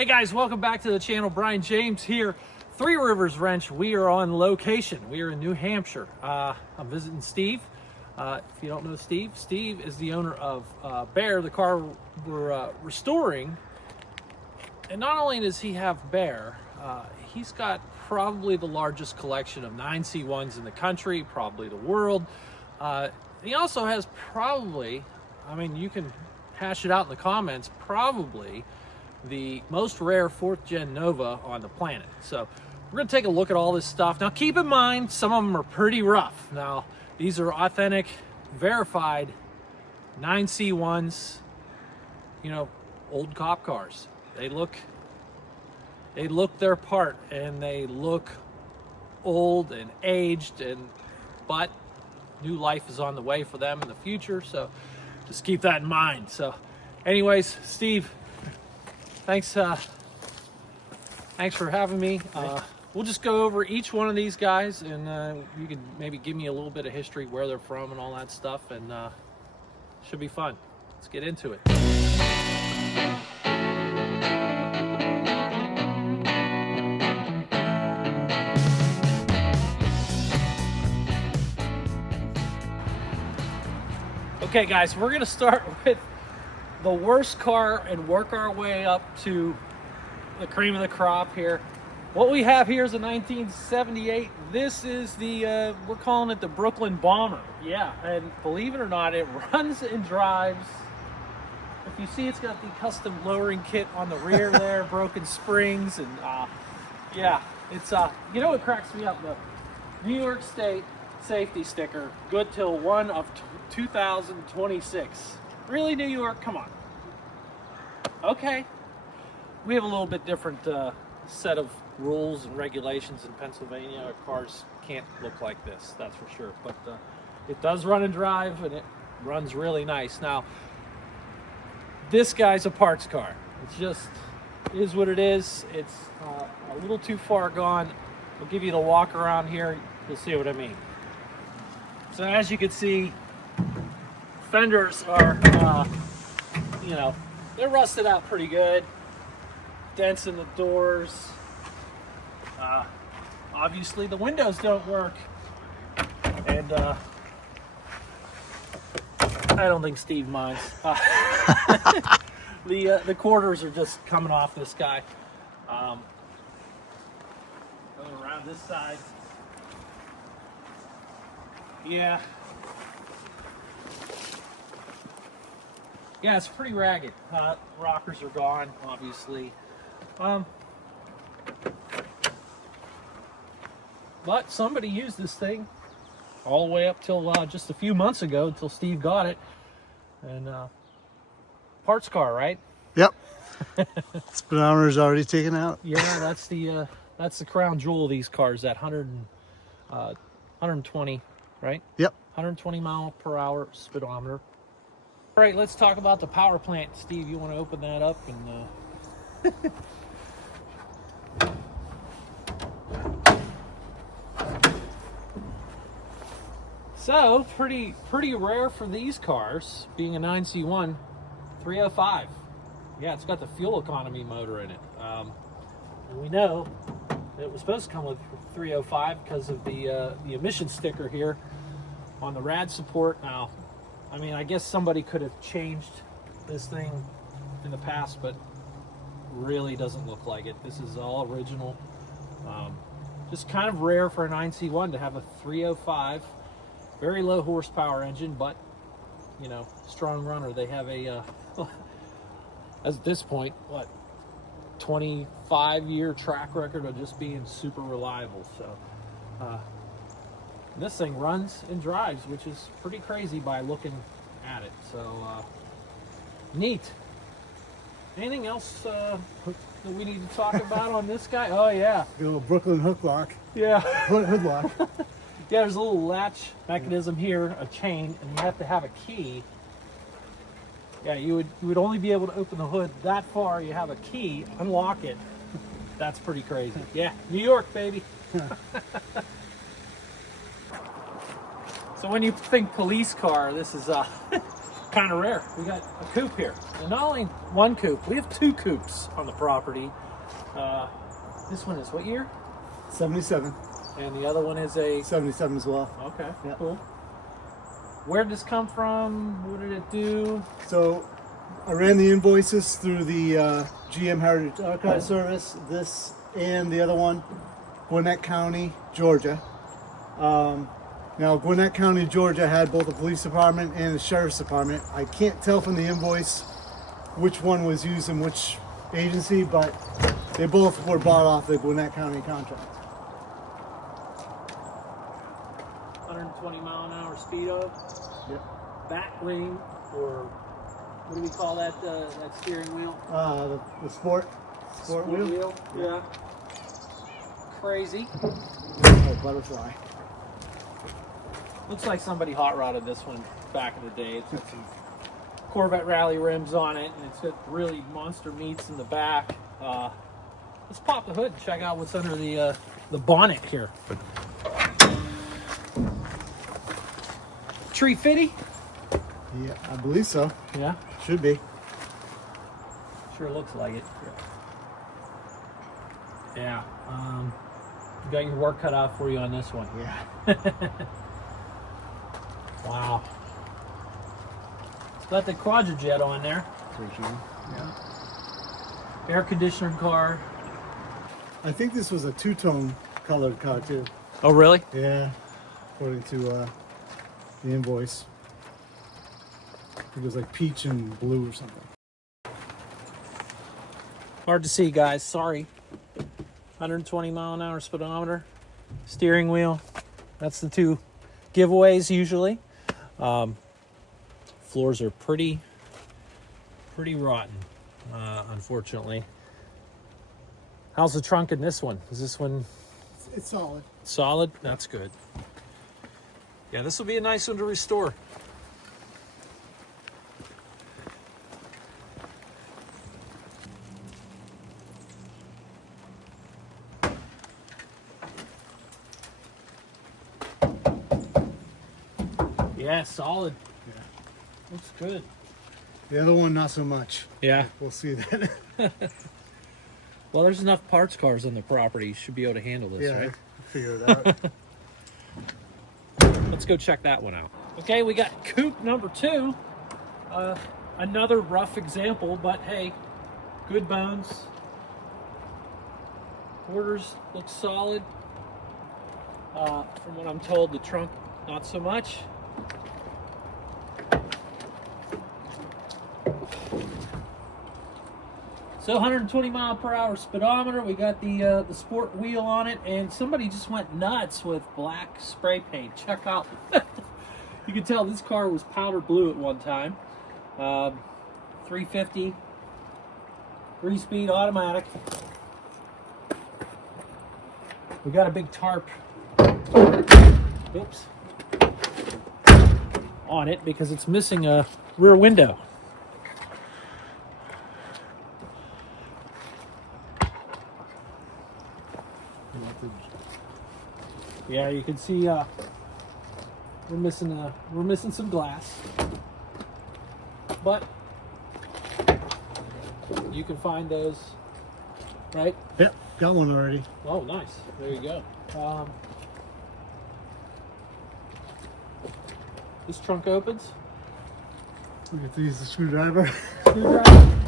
Hey guys, welcome back to the channel. Brian James here, Three Rivers Wrench. We are on location. We are in New Hampshire. I'm visiting Steve. If you don't know Steve, Steve is the owner of Bear, the car we're restoring. And not only does he have Bear, he's got probably the largest collection of 9C1s in the country, probably the world. He also has probably, I mean, you can hash it out in the comments, probably the most rare 4th gen Nova on the planet. So we're going to take a look at all this stuff. Now keep in mind, some of them are pretty rough. Now these are authentic, verified 9C1s, you know, old cop cars. They look their part, and they look old and aged, but new life is on the way for them in the future. So just keep that in mind. So anyways, Steve, thanks for having me. We'll just go over each one of these guys, and you can maybe give me a little bit of history, where they're from and all that stuff, and should be fun. Let's get into it. Okay guys, we're gonna start with the worst car and work our way up to the cream of the crop here. What we have here is a 1978. This is the, we're calling it the Brooklyn Bomber. Yeah, and believe it or not, it runs and drives. If you see, it's got the custom lowering kit on the rear there, broken springs, and yeah, it's, you know what cracks me up? The New York State safety sticker, good till 1 of 2026. Really, New York? Come on. Okay. We have a little bit different set of rules and regulations in Pennsylvania. Our cars can't look like this, that's for sure. But it does run and drive, and it runs really nice. Now, this guy's a parts car. It's just is what it is. It's a little too far gone. I'll give you the walk around here. You'll see what I mean. So as you can see, fenders are, you know, they're rusted out pretty good. Dents in the doors. Obviously the windows don't work. And I don't think Steve minds. The quarters are just coming off this guy. Going around this side. Yeah. Yeah, it's pretty ragged. Rockers are gone, obviously. But somebody used this thing all the way up till just a few months ago, until Steve got it. And parts car, right? Yep. Speedometer's already taken out. Yeah, that's the crown jewel of these cars. That 120, right? Yep. 120 mile per hour speedometer. All right, let's talk about the power plant. Steve, you want to open that up? And so pretty rare for these cars, being a 9C1, 305. Yeah, it's got the fuel economy motor in it. And we know it was supposed to come with 305 because of the emission sticker here on the rad support. Now, I mean, I guess somebody could have changed this thing in the past, but really doesn't look like it. This is all original. Just kind of rare for a 9C1 to have a 305. Very low horsepower engine, but, you know, strong runner. They have a, at this point, what, 25-year track record of just being super reliable. So, this thing runs and drives, which is pretty crazy by looking at it. So, neat. Anything else that we need to talk about on this guy? Oh, yeah. A little Brooklyn hook lock. Yeah. Hood lock. Yeah, there's a little latch mechanism here, a chain, and you have to have a key. Yeah, you would only be able to open the hood that far. You have a key, unlock it. That's pretty crazy. Yeah, New York, baby. So when you think police car, this is kind of rare. We got a coupe here. And not only one coupe, we have two coupes on the property. This one is what year? 77. And the other one is a... 77 as well. Okay, Yeah. cool. Where did this come from? What did it do? So I ran the invoices through the GM Heritage Archive Service. This and the other one, Gwinnett County, Georgia. Now, Gwinnett County, Georgia had both a police department and a sheriff's department. I can't tell from the invoice which one was used in which agency, but they both were bought off the Gwinnett County contract. 120 mile an hour speedo. Yep. Back ring, or what do we call that? That steering wheel? The sport wheel. Yeah. Crazy. Oh, butterfly. Looks like somebody hot rodded this one back in the day. It's got some Corvette rally rims on it, and it's got really monster meats in the back. Let's pop the hood and check out what's under the bonnet here. Tree fitty? Yeah, I believe so. Yeah, Should be. sure looks like it. Yeah. You got your work cut out for you on this one. Yeah. Wow. It's got the quadrijet on there. Yeah. Air conditioner car. I think this was a two-tone colored car too. Oh, really? Yeah, according to the invoice. It was like peach and blue or something. Hard to see, guys. Sorry. 120 mile an hour speedometer. Steering wheel. That's the two giveaways usually. Floors are pretty rotten, unfortunately. How's the trunk in this one? Is this one It's solid. solid? That's good. Yeah, this will be a nice one to restore. Yeah, solid. Yeah. Looks good. The other one, not so much. Yeah. We'll see that. Well, there's enough parts cars on the property. You should be able to handle this, Yeah, right? figure it out. Let's go check that one out. Okay, we got coupe number 2. Another rough example, but hey, good bones. Quarters look solid. From what I'm told, the trunk, not so much. So 120 mile per hour speedometer. We got the sport wheel on it, and somebody just went nuts with black spray paint. Check out. You can tell this car was powder blue at one time. 350, 3-speed automatic. We got a big tarp. Oops. On it because it's missing a rear window. Yeah, you can see we're missing some glass, but you can find those, right? Yep, got one already. Oh, nice. There you go. This trunk opens. We have to use the screwdriver.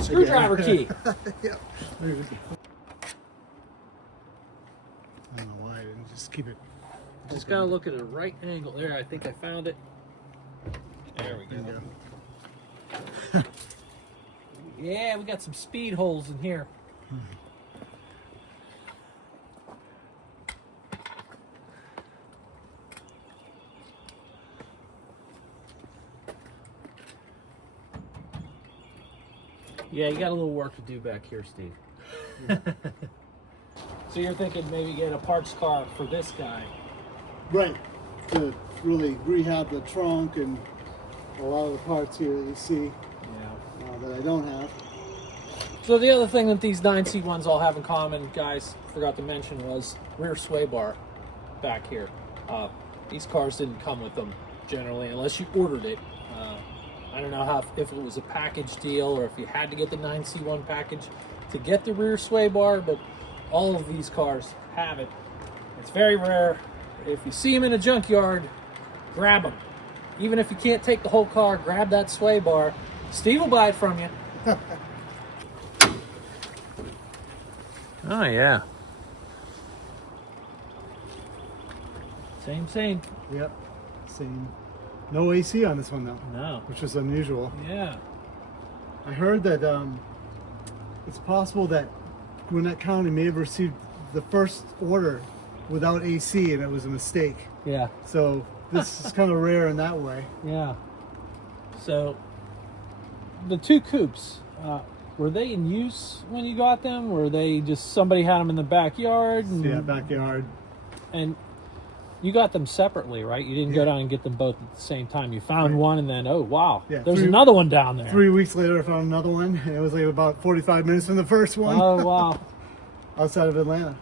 Screwdriver key. Yep. There we go. I don't know why I didn't just keep it. Just gotta look at a right angle. There, I think I found it. There we There go. you go. Yeah, we got some speed holes in here. Yeah, you got a little work to do back here, Steve. So you're thinking maybe get a parts car for this guy. Right. To really rehab the trunk and a lot of the parts here that you see Yeah. that I don't have. So the other thing that these 9C ones all have in common, guys, forgot to mention, was rear sway bar back here. These cars didn't come with them generally, unless you ordered it. I don't know if it was a package deal or if you had to get the 9C1 package to get the rear sway bar, but all of these cars have it. It's very rare. If you see them in a junkyard, grab them. Even if you can't take the whole car, grab that sway bar. Steve will buy it from you. Oh, yeah. Same. Yep, same. No AC on this one though. No. Which is unusual. Yeah. I heard that it's possible that Gwinnett County may have received the first order without AC and it was a mistake. Yeah. So this is kind of rare in that way. Yeah. So the two coupes, were they in use when you got them? Were they just somebody had them in the backyard? And, Yeah, backyard. And you got them separately, right? You didn't go down and get them both at the same time. You found one and then, oh, wow, there's another one down there. 3 weeks later, I found another one. And it was like about 45 minutes from the first one. Oh, wow. Outside of Atlanta.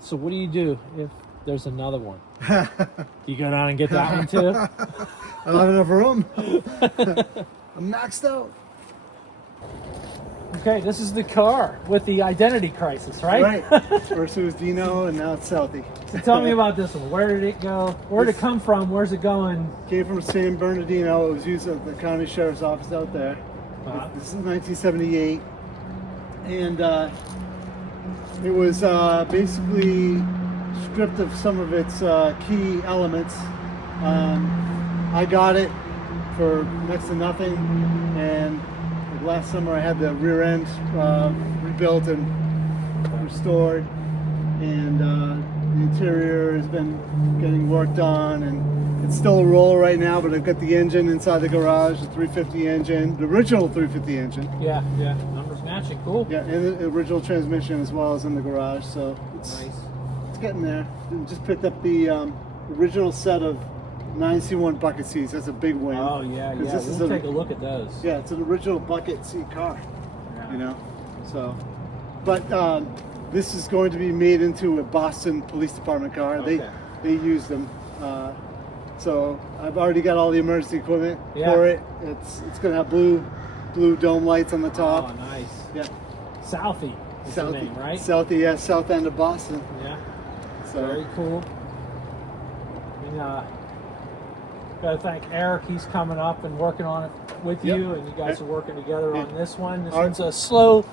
So what do you do if there's another one? Do you go down and get that one too? I don't have enough room. I'm maxed out. Okay, this is the car with the identity crisis, right? Right. First it was Dino, and now it's Southie. So tell me about this one. Where did it go? Where did it come from? Where's it going? Came from San Bernardino. It was used at the county sheriff's office out there. This is 1978. And it was basically stripped of some of its key elements. I got it for next to nothing, and last summer I had the rear end rebuilt and restored, and the interior has been getting worked on, and it's still a roller right now, but I've got the engine inside the garage, the 350 engine, the original 350 engine. Yeah, numbers matching, cool. Yeah, and the original transmission as well as in the garage, so Nice. it's getting there. Just picked up the original set of 9C1 bucket seats. That's a big win. Oh, yeah. We'll take a look at those. Yeah, it's an original bucket seat car, Yeah. you know. So, but this is going to be made into a Boston Police Department car. Okay. They use them. So I've already got all the emergency equipment Yeah. for it. It's going to have blue dome lights on the top. Oh, nice. Yeah, Southie is the name, right? Southie, yeah, south end of Boston. Yeah. So Very cool. And, gotta thank Eric. He's coming up and working on it with you, and you guys are working together on this one. This one's a slow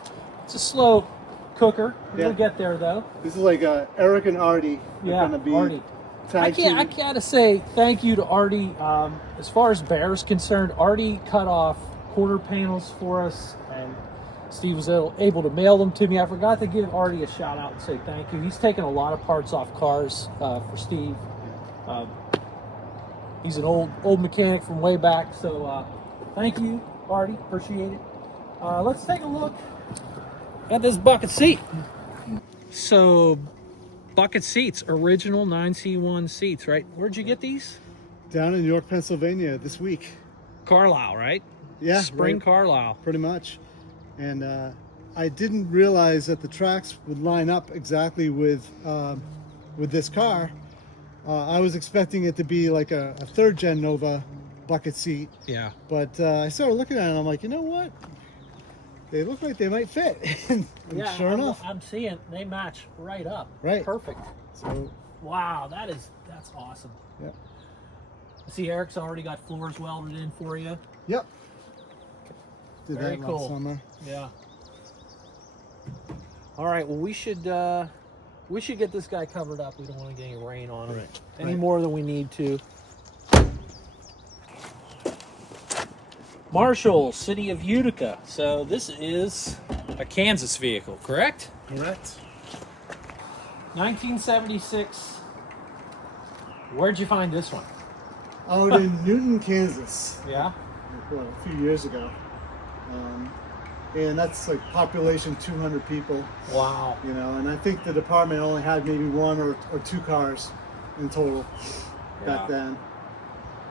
cooker. We'll get there though. this is like Eric and Artie are Yeah, going to be Artie. I gotta say thank you to Artie. As far as Bear's concerned, Artie cut off quarter panels for us, and Steve was able to mail them to me. I forgot to give Artie a shout out and say thank you. He's taken a lot of parts off cars for Steve. He's an old mechanic from way back, so thank you, Artie. Appreciate it. Let's take a look at this bucket seat. So, bucket seats, original 9C1 seats, right? Where'd you get these? Down in York, Pennsylvania this week. Carlisle, right? Yeah, Spring right, Carlisle. pretty much. And I didn't realize that the tracks would line up exactly with this car. I was expecting it to be like a third gen Nova bucket seat. Yeah. But I started looking at it and I'm like, you know what? They look like they might fit. and Yeah, sure enough. I'm seeing they match right up. Right. Perfect. So, Wow, that's awesome. yeah. See, Eric's already got floors welded in for you. Yep. Did Very that cool. last summer. Yeah. All right. Well, we should get this guy covered up. We don't want to get any rain on him any more than we need to. Marshall, City of Utica. So this is a Kansas vehicle, correct? Correct. 1976. Where'd you find this one? Out in Newton, Kansas. Yeah. Well, a few years ago. And that's like population 200 people, Wow. you know, and I think the department only had maybe one or two cars in total back then.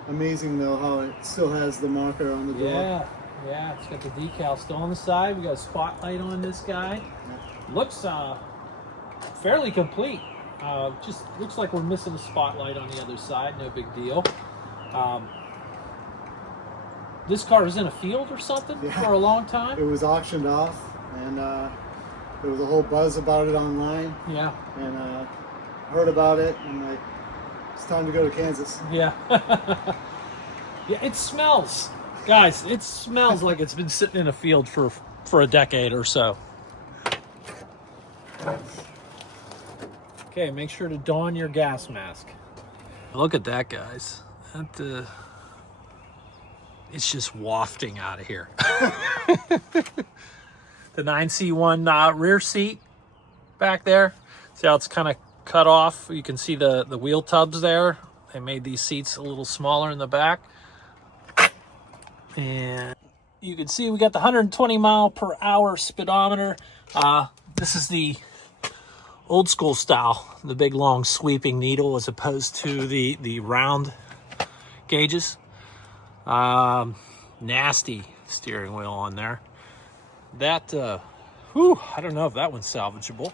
Amazing though how it still has the marker on the door. Yeah, it's got the decal still on the side. We got a spotlight on this guy. Looks fairly complete. Just looks like we're missing a spotlight on the other side. No big deal. this car was in a field or something for a long time? It was auctioned off, and there was a whole buzz about it online. Yeah. And heard about it, and like, it's time to go to Kansas. Yeah. Yeah, it smells. Guys, it smells like it's been sitting in a field for a decade or so. Okay, make sure to don your gas mask. Look at that, guys. That, it's just wafting out of here. The 9C1 rear seat back there. See how it's kind of cut off? You can see the wheel tubs there. They made these seats a little smaller in the back. And you can see we got the 120 mile per hour speedometer. This is the old school style, the big long sweeping needle as opposed to the round gauges. Nasty steering wheel on there. That, I don't know if that one's salvageable.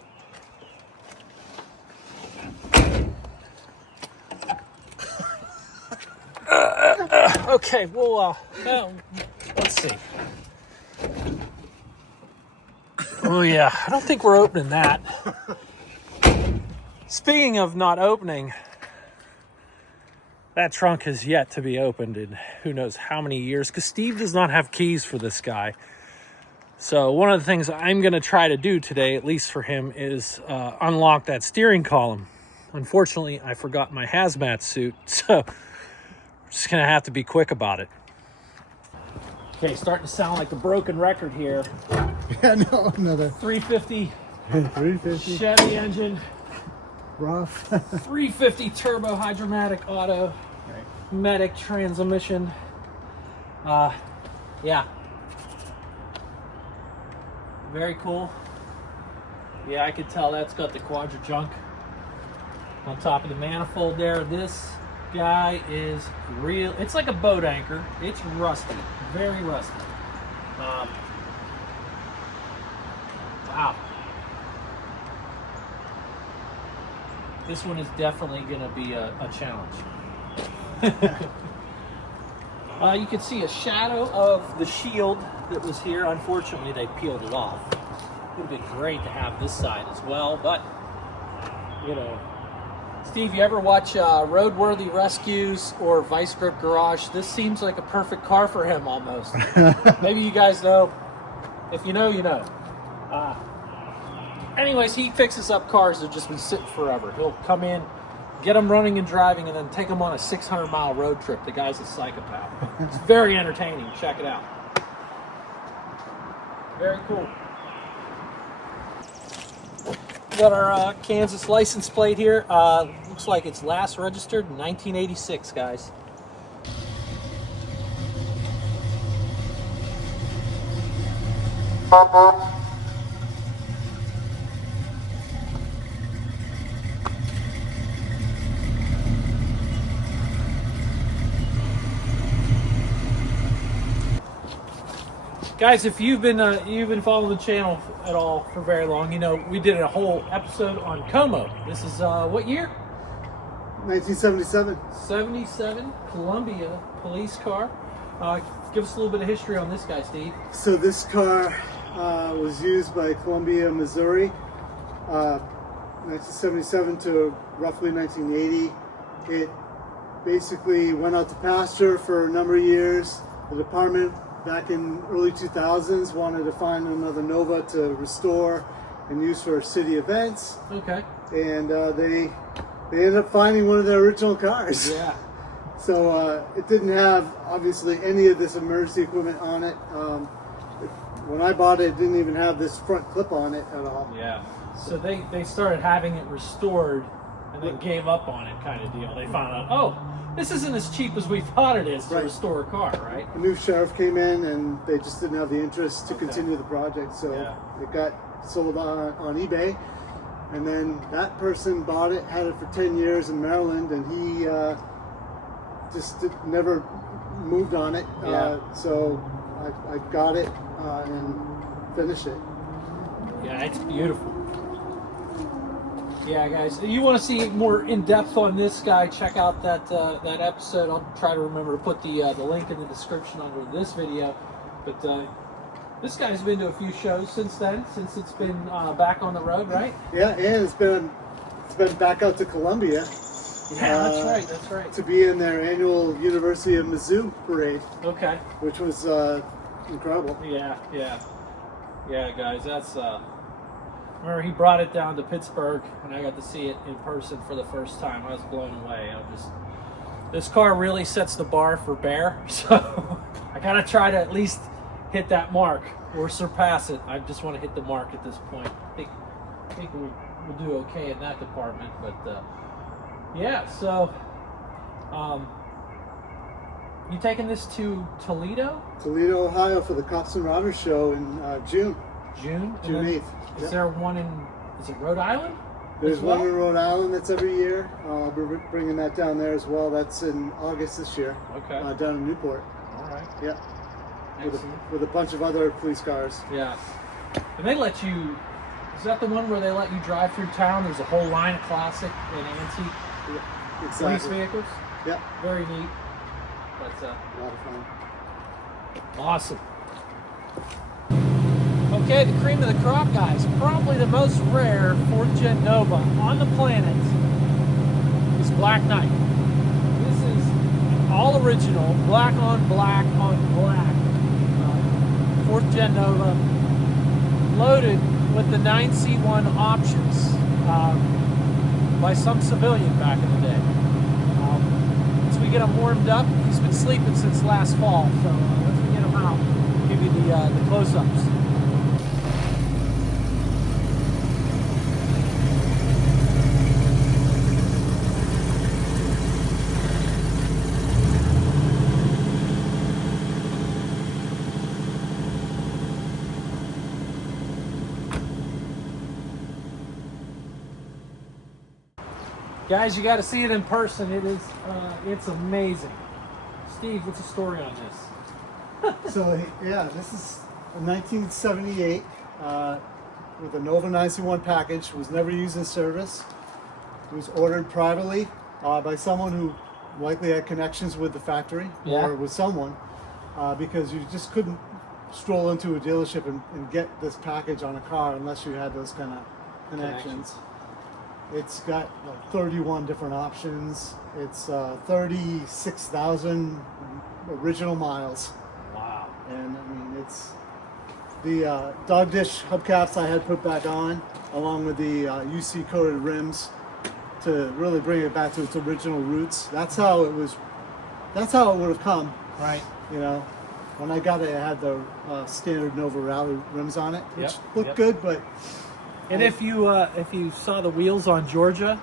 Okay, well, let's see. Oh yeah, I don't think we're opening that. Speaking of not opening, that trunk has yet to be opened in who knows how many years, because Steve does not have keys for this guy. So one of the things I'm going to try to do today, at least for him, is unlock that steering column. Unfortunately, I forgot my hazmat suit, so we're just going to have to be quick about it. Okay, starting to sound like a broken record here. Yeah, no, another 350 350 Chevy engine. rough. 350 turbo hydromatic auto. Medic transmission. Yeah. Very cool. Yeah, I could tell that's got the quadra junk on top of the manifold there. This guy is real. It's like a boat anchor. It's rusty. Very rusty. Wow. This one is definitely going to be a challenge. You can see a shadow of the shield that was here. Unfortunately, they peeled it off. It would have been great to have this side as well, but, you know. Steve, you ever watch Roadworthy Rescues or Vice Grip Garage? This seems like a perfect car for him almost. Maybe you guys know. If you know, you know. Anyways, he fixes up cars that have just been sitting forever. He'll come in, get them running and driving, and then take them on a 600-mile road trip. The guy's a psychopath. It's very entertaining. Check it out. Very cool. We got our Kansas license plate here. Looks like it's last registered in 1986, guys. Guys, if you've been following the channel at all for very long, you know we did a whole episode on Como. This is what year? 1977. 77 Columbia police car. Give us a little bit of history on this guy, Steve. So this car was used by Columbia, Missouri, 1977 to roughly 1980. It basically went out to pasture for a number of years. The department back in early 2000s wanted to find another Nova to restore and use for city events. Okay. And they ended up finding one of their original cars. Yeah. So it didn't have obviously any of this emergency equipment on it. When I bought it, it didn't even have this front clip on it at all. Yeah. So they started having it restored and then gave up on it, kind of deal. They found out, oh, this isn't as cheap as we thought it is to restore a car, right? A new sheriff came in and they just didn't have the interest to continue the project. So it got sold on eBay. And then that person bought it, had it for 10 years in Maryland, and he never moved on it. So I got it and finished it. Yeah, it's beautiful. Yeah, guys, you want to see more in depth on this guy? Check out that that episode. I'll try to remember to put the link in the description under this video. But this guy's been to a few shows since then, since it's been back on the road, right? Yeah, and it's been back out to Columbia. Yeah, that's right. That's right. To be in their annual University of Mizzou parade. Okay. Which was incredible. Yeah, guys. That's. Remember, he brought it down to Pittsburgh, and I got to see it in person for the first time. I was blown away. This car really sets the bar for bear, so I gotta try to at least hit that mark or surpass it. I just want to hit the mark at this point. I think we'll do okay in that department, but yeah. So, you taking this to Toledo? Toledo, Ohio, for the Cops and Robbers show in June. June 8th. Is there one in? Is it Rhode Island? There's one in Rhode Island that's every year. I'll be bringing that down there as well. That's in August this year. Okay. Down in Newport. All right. Yeah. With a bunch of other police cars. Yeah. And they let you. Is that the one where they let you drive through town? There's a whole line of classic and antique police vehicles. Yeah. Very neat. But a lot of fun. Awesome. Okay, the cream of the crop, guys. Probably the most rare 4th Gen Nova on the planet is Black Knight. This is all original, black on black on black. 4th Gen Nova, loaded with the 9C1 options by some civilian back in the day. As we get him warmed up, he's been sleeping since last fall, so once we get him out, I'll give you the close-ups. Guys, you got to see it in person. It's amazing. Steve, what's the story on this? So yeah, this is a 1978 with a Nova 9C1 package. Was never used in service. It was ordered privately by someone who likely had connections with the factory or with someone, because you just couldn't stroll into a dealership and get this package on a car unless you had those kind of connections. It's got like 31 different options. It's 36,000 original miles. Wow. And I mean, it's the dog dish hubcaps I had put back on, along with the UC coated rims to really bring it back to its original roots. That's how it was. That's how it would have come. Right. You know, when I got it, it had the standard Nova Rally rims on it, which looked good, but. And if you saw the wheels on Georgia,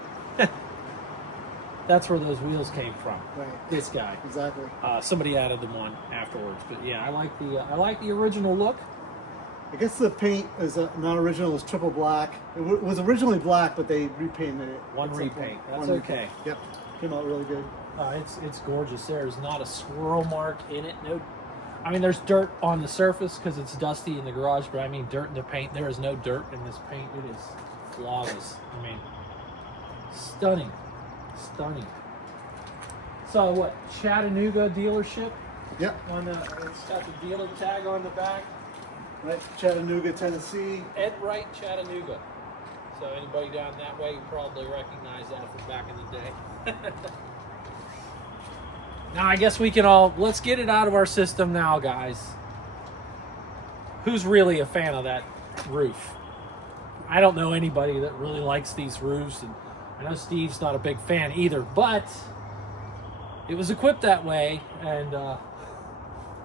that's where those wheels came from. Right. This guy. Exactly. Somebody added them on afterwards, but yeah, I like the original look. I guess the paint is not original. It's triple black. It was originally black, but they repainted it. One repaint. That's okay. Yep. Came out really good. It's gorgeous. There's not a swirl mark in it. No. I mean, there's dirt on the surface because it's dusty in the garage, but I mean dirt in the paint. There is no dirt in this paint. It is flawless. I mean, stunning. Stunning. So what, Chattanooga dealership? Yep. It's got the dealer tag on the back. Right, Chattanooga, Tennessee. Ed Wright, Chattanooga. So anybody down that way, you probably recognize that from back in the day. Now I guess we can let's get it out of our system now, guys. Who's really a fan of that roof? I don't know anybody that really likes these roofs, and I know Steve's not a big fan either, but it was equipped that way, and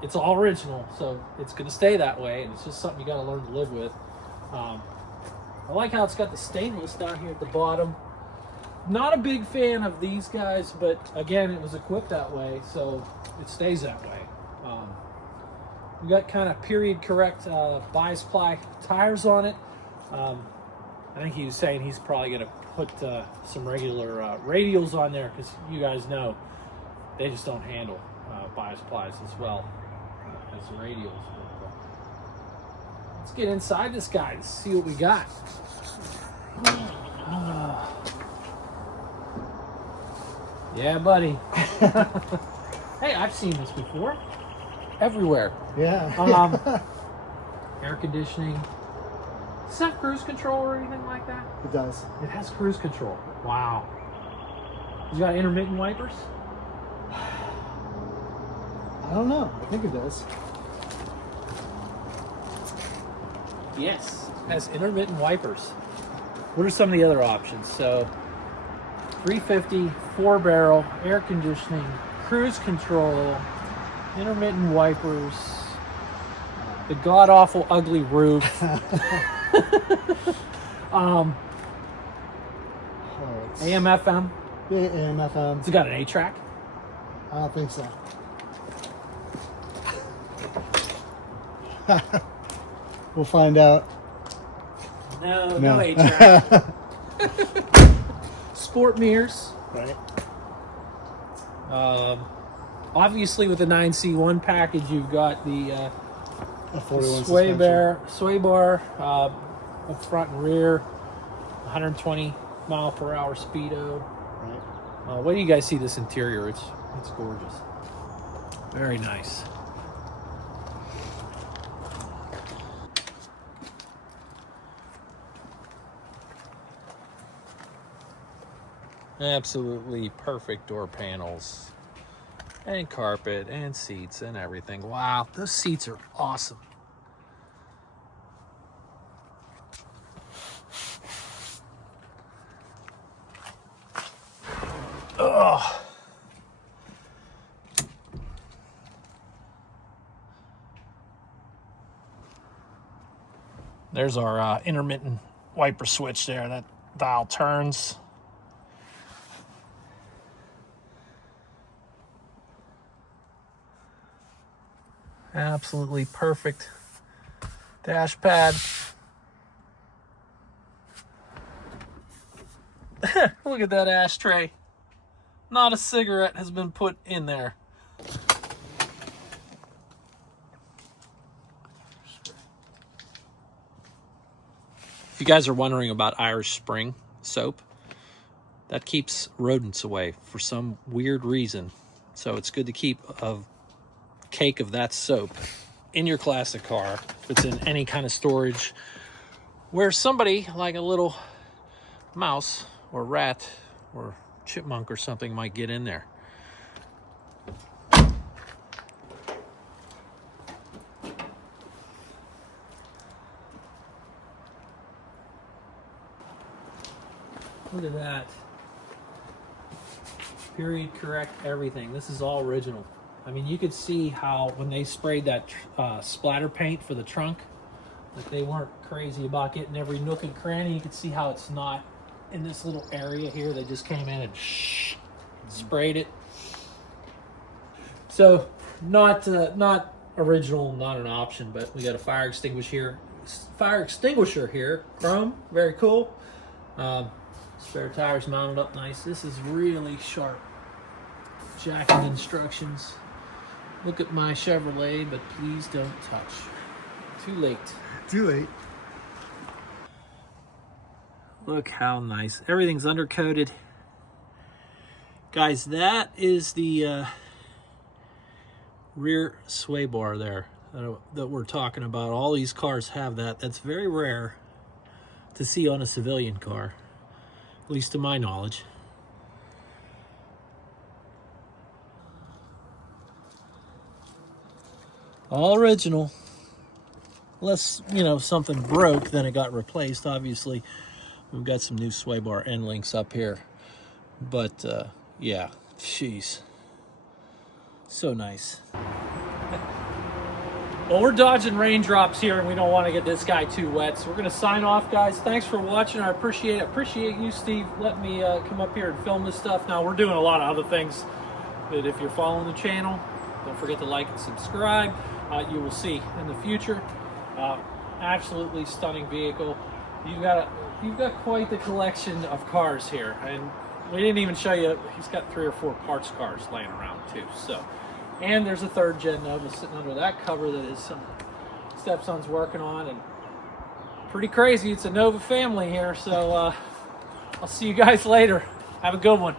it's all original, so it's going to stay that way, and it's just something you got to learn to live with. I like how it's got the stainless down here at the bottom. Not a big fan of these guys, but again, it was equipped that way, so it stays that way. We got kind of period correct bias ply tires on it. I think he was saying he's probably going to put some regular radials on there, because you guys know they just don't handle bias plies as well as the radials. But, let's get inside this guy and see what we got. Yeah, buddy. Hey, I've seen this before. Everywhere. Yeah. Air conditioning. Does it have cruise control or anything like that? It does. It has cruise control. Wow. You got intermittent wipers? I don't know. I think it does. Yes. It has intermittent wipers. What are some of the other options? So, 350, 4-barrel, air conditioning, cruise control, intermittent wipers, the god-awful ugly roof. AM, FM. Yeah, AM, FM. It's got an 8-track. I don't think so. We'll find out. No 8-track. Sport mirrors. Right. Obviously, with the 9C1 package, you've got the sway sway bar up front and rear, 120 mile per hour speedo. Right. What do you guys see this interior? It's gorgeous. Very nice. Absolutely perfect door panels and carpet and seats and everything. Wow, those seats are awesome. Ugh. There's our intermittent wiper switch there. That dial turns. Absolutely perfect dash pad. Look at that ashtray. Not a cigarette has been put in there. If you guys are wondering about Irish Spring soap, that keeps rodents away for some weird reason. So it's good to keep a cake of that soap in your classic car if it's in any kind of storage where somebody like a little mouse or rat or chipmunk or something might get in there. Look at that. Period correct everything. This is all original. I mean, you could see how when they sprayed that splatter paint for the trunk, that they weren't crazy about getting every nook and cranny. You could see how it's not in this little area here. They just came in and sprayed it. So not original, not an option, but we got a fire extinguisher here, chrome, very cool. Spare tires mounted up nice. This is really sharp. Jacking instructions. Look at my Chevrolet, but please don't touch. Too late. Too late. Look how nice. Everything's undercoated. Guys, that is the rear sway bar there that we're talking about. All these cars have that. That's very rare to see on a civilian car, at least to my knowledge. All original. Unless, something broke, then it got replaced. Obviously, we've got some new sway bar end links up here. But, yeah, jeez. So nice. Well, we're dodging raindrops here, and we don't want to get this guy too wet. So we're going to sign off, guys. Thanks for watching. I appreciate it. Appreciate you, Steve, letting me come up here and film this stuff. Now, we're doing a lot of other things. But if you're following the channel, don't forget to like and subscribe. You will see in the future. Absolutely stunning vehicle. You've got quite the collection of cars here, and we didn't even show you. He's got 3 or 4 parts cars laying around too. So, and there's a 3rd gen Nova sitting under that cover that his stepson's working on, and pretty crazy. It's a Nova family here. So I'll see you guys later. Have a good one.